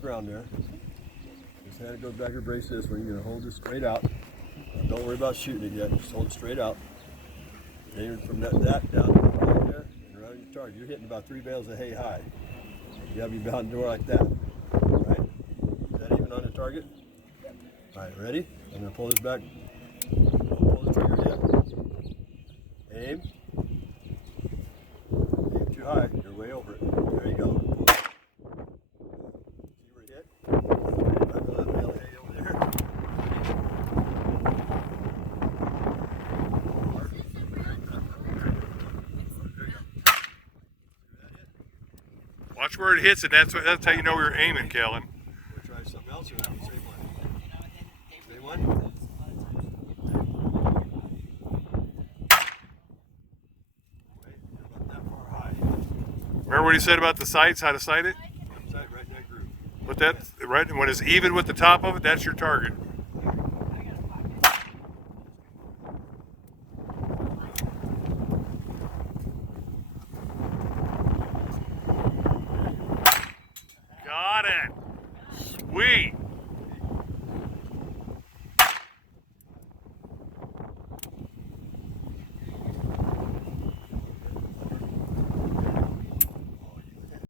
ground there. Just hand it goes back or brace this way. You're going to hold it straight out. Now, don't worry about shooting it yet. Just hold it straight out. Aiming from that down right there and around your target. You're hitting about 3 bales of hay high. You have your bound door like that. Right? Is that even on the target? Yep. All right, ready? I'm going to pull this back. Pull the trigger yet. Aim. Aim too high. You're way over it. There you go. See where it hit? Right below that bale of hay over there. Watch where it hits, and that's how you know you're aiming, Kellen. We'll try something else or that one? Same one. Same one? Wait, you're about that far high. Remember what he said about the sights, how to sight it? Sight right in that groove. Put that right when it's even with the top of it, that's your target. Got it. Sweet.